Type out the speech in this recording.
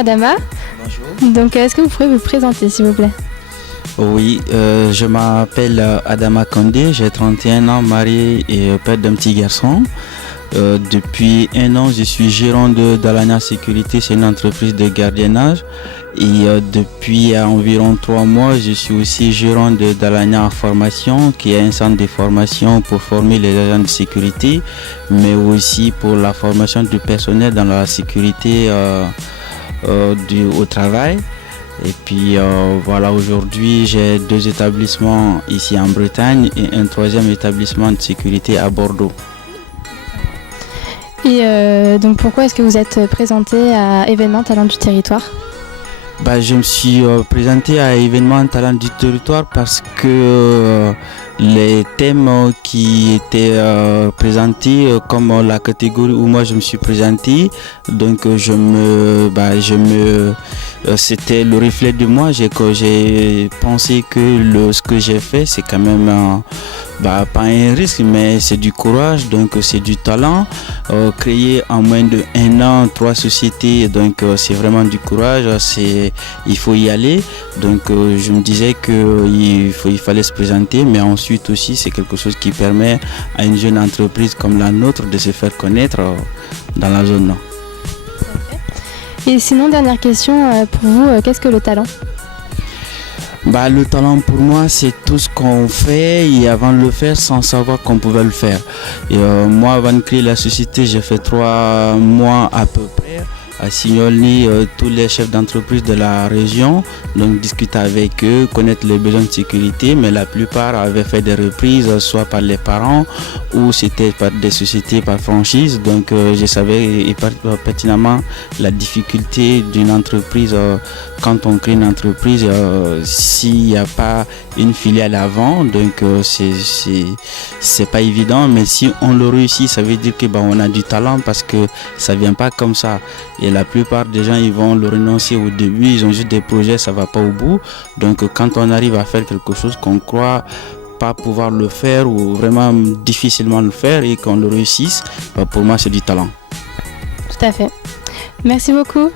Adama. Bonjour. Donc, est-ce que vous pourriez vous présenter, s'il vous plaît? Oui, je m'appelle Adama Kandé, j'ai 31 ans, marié et père d'un petit garçon. Depuis un an, je suis gérant de Dalania Sécurité, c'est une entreprise de gardiennage. Et depuis environ 3 mois, je suis aussi gérant de Dalania Formation, qui est un centre de formation pour former les agents de sécurité, mais aussi pour la formation du personnel dans la sécurité au travail. Et puis voilà, aujourd'hui j'ai 2 établissements ici en Bretagne et un 3e établissement de sécurité à Bordeaux. Et donc, pourquoi est-ce que vous êtes présenté à événement Talent du Territoire? Je me suis présenté à événement Talent du Territoire parce que les thèmes qui étaient présentés comme la catégorie où moi je me suis présenté, donc c'était le reflet de moi. J'ai pensé que ce que j'ai fait, c'est quand même pas un risque, mais c'est du courage, donc c'est du talent. Créer en moins de 1 an 3 sociétés, donc c'est vraiment du courage, il faut y aller. Donc je me disais qu'il fallait se présenter, mais ensuite aussi c'est quelque chose qui permet à une jeune entreprise comme la nôtre de se faire connaître dans la zone. Et sinon, dernière question, pour vous, qu'est-ce que le talent? Le talent pour moi, c'est tout ce qu'on fait et avant de le faire sans savoir qu'on pouvait le faire. Et moi, avant de créer la société, j'ai fait 3 mois à peu près à signaler tous les chefs d'entreprise de la région, donc discuter avec eux, connaître les besoins de sécurité, mais la plupart avaient fait des reprises, soit par les parents ou c'était par des sociétés par franchise. Donc je savais pertinemment la difficulté d'une entreprise quand on crée une entreprise, s'il n'y a pas une filiale avant, donc c'est pas évident, mais si on le réussit, ça veut dire que on a du talent parce que ça vient pas comme ça. Et la plupart des gens, ils vont le renoncer au début, ils ont juste des projets, ça va pas au bout. Donc quand on arrive à faire quelque chose qu'on croit pas pouvoir le faire ou vraiment difficilement le faire et qu'on le réussisse, pour moi c'est du talent. Tout à fait. Merci beaucoup.